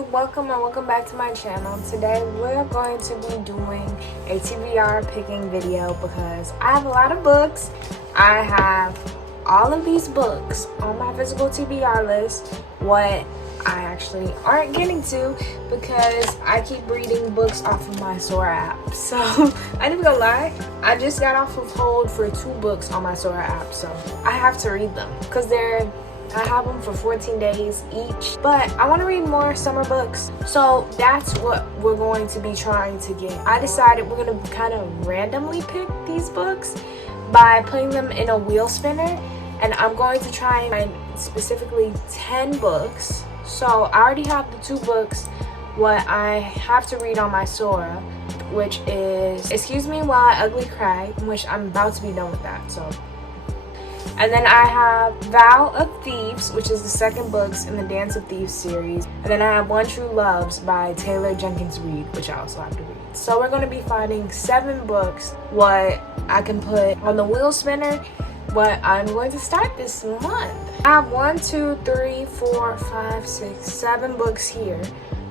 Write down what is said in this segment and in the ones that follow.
YouTube, welcome and welcome back to my channel. Today we're going to be doing a TBR picking video because I have a lot of books. I have all of these books on my physical TBR list. What I actually aren't getting to because I keep reading books off of my Sora app. So I didn't gonna lie, I just got off of hold for 2 books on my Sora app, so I have to read them because I have them for 14 days each, but I want to read more summer books, so that's what we're going to be trying to get. I decided we're going to kind of randomly pick these books by putting them in a wheel spinner, and I'm going to try and find specifically 10 books. So I already have the 2 books what I have to read on my Sora, which is Excuse Me While I Ugly Cry, which I'm about to be done with that. And then I have Vow of Thieves, which is the second books in the Dance of Thieves series. And then I have One True Loves by Taylor Jenkins Reid, which I also have to read. So we're going to be finding 7 books what I can put on the wheel spinner, what I'm going to start this month. I have 1, 2, 3, 4, 5, 6, 7 books here,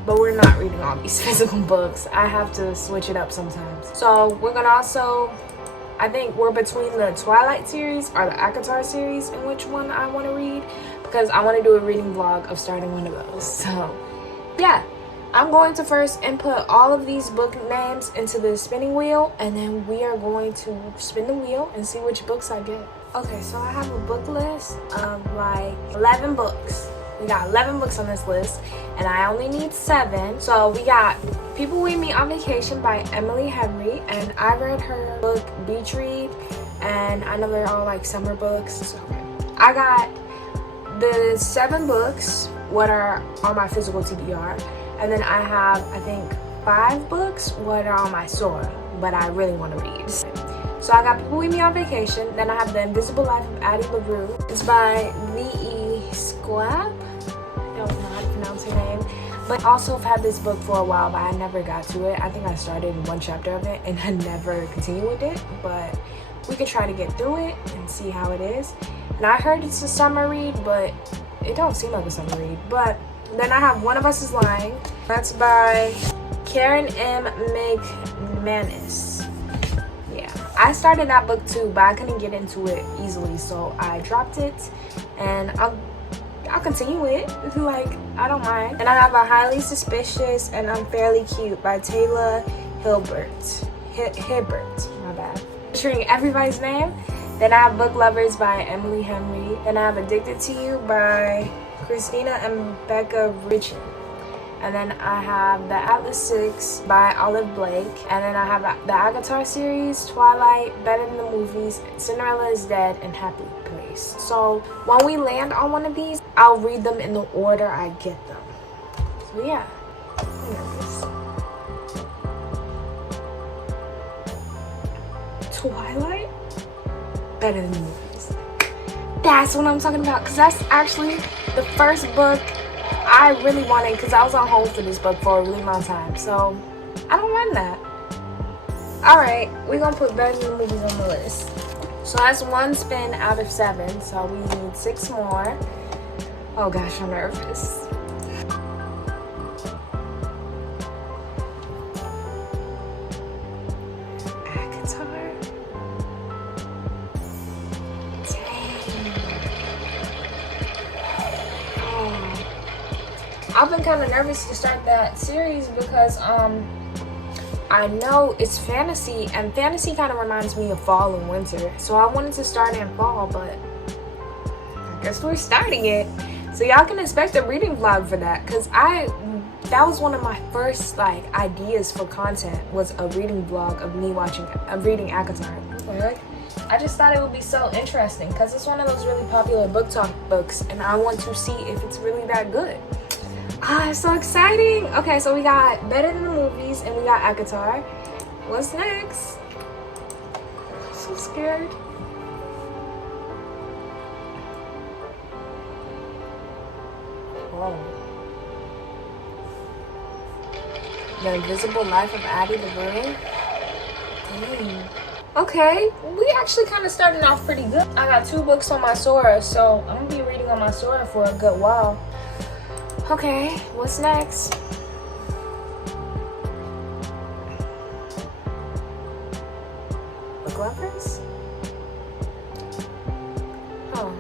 but we're not reading all these physical books. I have to switch it up sometimes. So we're going to also, I think we're between the Twilight series or the ACOTAR series and which one I want to read, because I want to do a reading vlog of starting one of those. So yeah, I'm going to first input all of these book names into the spinning wheel, and then we are going to spin the wheel and see which books I get. Okay, so I have a book list of like 11 books. We got 11 books on this list, and I only need 7. So we got People We Meet on Vacation by Emily Henry, and I read her book Beach Read, and I know they're all like summer books. So I got the 7 books what are on my physical TBR, and then I have I think 5 books what are on my Sora, but I really want to read. So I got People We Meet on Vacation, then I have The Invisible Life of Addie LaRue. It's by V.E. Sklar. I don't know how to pronounce her name, but also I've had this book for a while, but I never got to it. I think I started 1 chapter of it and I never continued with it, but we could try to get through it and see how it is. And I heard it's a summer read, but it don't seem like a summer read. But then I have One of Us is Lying. That's by Karen M. McManus. Yeah, I started that book too, but I couldn't get into it easily, so I dropped it, and I'll continue it, like, I don't mind. And I have A Highly Suspicious and Unfairly Cute by Taylor Hibbert, my bad. Featuring everybody's name. Then I have Book Lovers by Emily Henry. Then I have Addicted to You by Christina and Becca Ritchie. And then I have The Atlas 6 by Olive Blake. And then I have the ACOTAR series, Twilight, Better Than the Movies, Cinderella is Dead, and Happy Place. So when we land on one of these, I'll read them in the order I get them. So yeah, I'm nervous. Twilight, Better Than the Movies. That's what I'm talking about, because that's actually the first book I really wanted, because I was on hold for this book for a really long time, so I don't mind that. Alright, we're gonna put Better Than the Movies on the list. So that's 1 spin out of 7, so we need 6 more. Oh gosh, I'm nervous. ACOTAR? Dang. Oh. I've been kind of nervous to start that series because I know it's fantasy, and fantasy kind of reminds me of fall and winter. So I wanted to start in fall, but I guess we're starting it. So y'all can expect a reading vlog for that, because that was one of my first like ideas for content, was a reading vlog of me reading ACOTAR. I just thought it would be so interesting because it's one of those really popular book talk books, and I want to see if it's really that good. It's so exciting. Okay, so we got Better Than the Movies and we got ACOTAR. What's next? I'm so scared. Whoa. The Invisible Life of Addie LaRue. Dang. Okay, we actually kind of starting off pretty good. I got 2 books on my Sora, so I'm gonna be reading on my Sora for a good while. Okay, what's next? Book Lovers? Oh.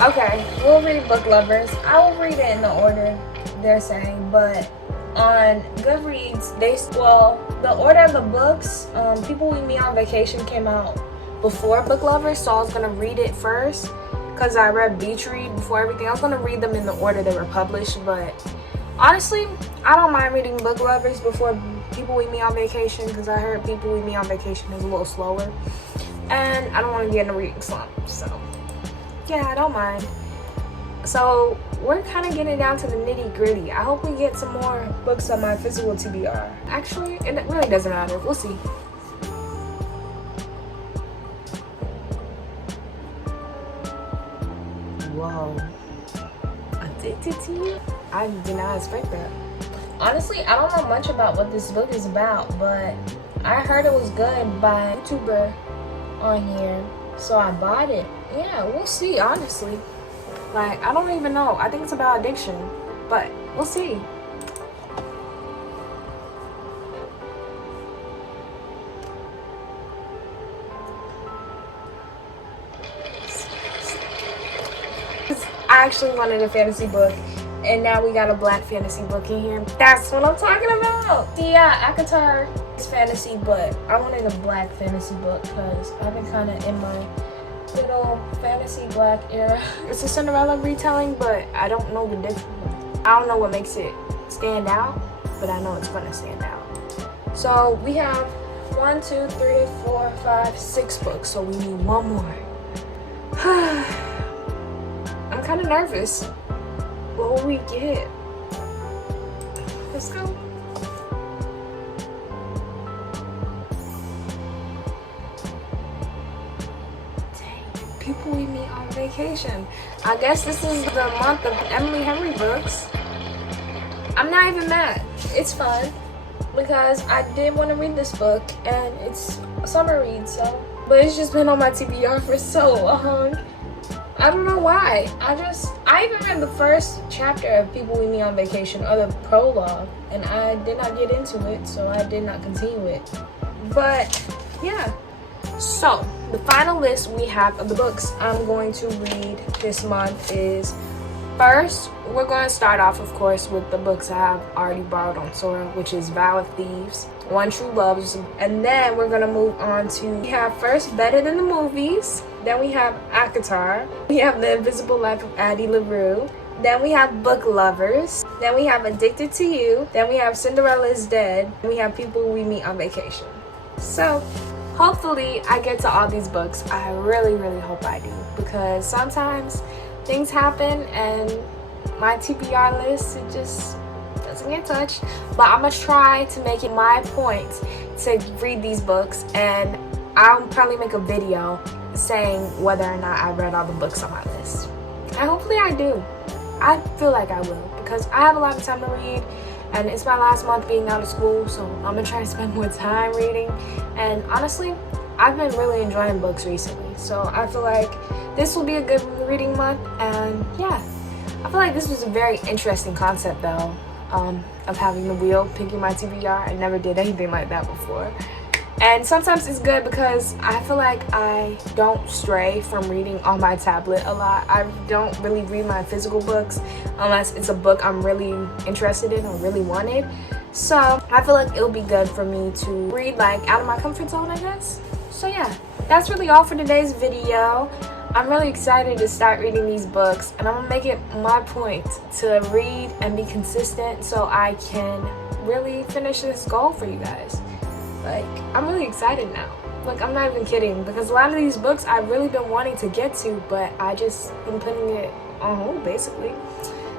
Okay, we'll read Book Lovers. I will read it in the order they're saying, but on Goodreads, the order of the books, People We Meet on Vacation came out before Book Lovers, so I was gonna read it first because I read Beach Read before everything. I was gonna read them in the order they were published, but honestly, I don't mind reading Book Lovers before People We Meet on Vacation because I heard People We Meet on Vacation is a little slower, and I don't want to get in a reading slump, so yeah, I don't mind. So we're kind of getting down to the nitty gritty. I hope we get some more books on my physical TBR. Actually, it really doesn't matter. We'll see. Whoa. Addicted to You? I did not expect that. Honestly, I don't know much about what this book is about, but I heard it was good by a YouTuber on here, so I bought it. Yeah, we'll see, honestly. Like, I don't even know. I think it's about addiction, but we'll see. I actually wanted a fantasy book, and now we got a black fantasy book in here. That's what I'm talking about. See, yeah, ACOTAR is fantasy, but I wanted a black fantasy book because I've been kind of in my little fantasy black era. It's a Cinderella retelling, but I don't know the difference. I don't know what makes it stand out, but I know it's gonna stand out. So we have 1, 2, 3, 4, 5, 6 books, so we need one more. I'm kind of nervous. What will we get? Let's go. People We Meet on Vacation. I guess this is the month of Emily Henry books. I'm not even mad. It's fun because I did want to read this book and it's a summer read, so. But it's just been on my TBR for so long. I don't know why. I even read the first chapter of People We Meet on Vacation, or the prologue, and I did not get into it, so I did not continue it. But yeah. So, the final list we have of the books I'm going to read this month is, first, we're going to start off, of course, with the books I have already borrowed on Sora, which is Vow of Thieves, One True Loves, and then we're going to move on to, we have first Better Than the Movies, then we have ACOTAR, we have The Invisible Life of Addie LaRue, then we have Book Lovers, then we have Addicted to You, then we have Cinderella is Dead, and we have People We Meet on Vacation. So, hopefully I get to all these books. I really, really hope I do, because sometimes things happen and my TBR list, it just doesn't get touched. But I'm gonna try to make it my point to read these books, and I'll probably make a video saying whether or not I read all the books on my list. And hopefully I do. I feel like I will, because I have a lot of time to read. And it's my last month being out of school, so I'm gonna try to spend more time reading. And honestly, I've been really enjoying books recently, so I feel like this will be a good reading month. And yeah, I feel like this was a very interesting concept though, of having the wheel picking my TBR. I never did anything like that before. And sometimes it's good because I feel like I don't stray from reading on my tablet a lot. I don't really read my physical books unless it's a book I'm really interested in or really wanted. So I feel like it'll be good for me to read like out of my comfort zone, I guess. So yeah, that's really all for today's video. I'm really excited to start reading these books, and I'm gonna make it my point to read and be consistent so I can really finish this goal for you guys. Like, I'm really excited now. Like, I'm not even kidding, because a lot of these books I've really been wanting to get to, but I just been putting it on hold, basically.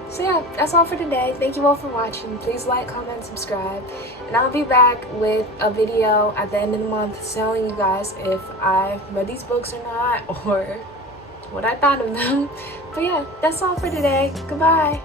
So yeah, that's all for today. Thank you all for watching. Please like, comment, subscribe, and I'll be back with a video at the end of the month telling you guys if I read these books or not, or what I thought of them. But yeah, that's all for today. Goodbye.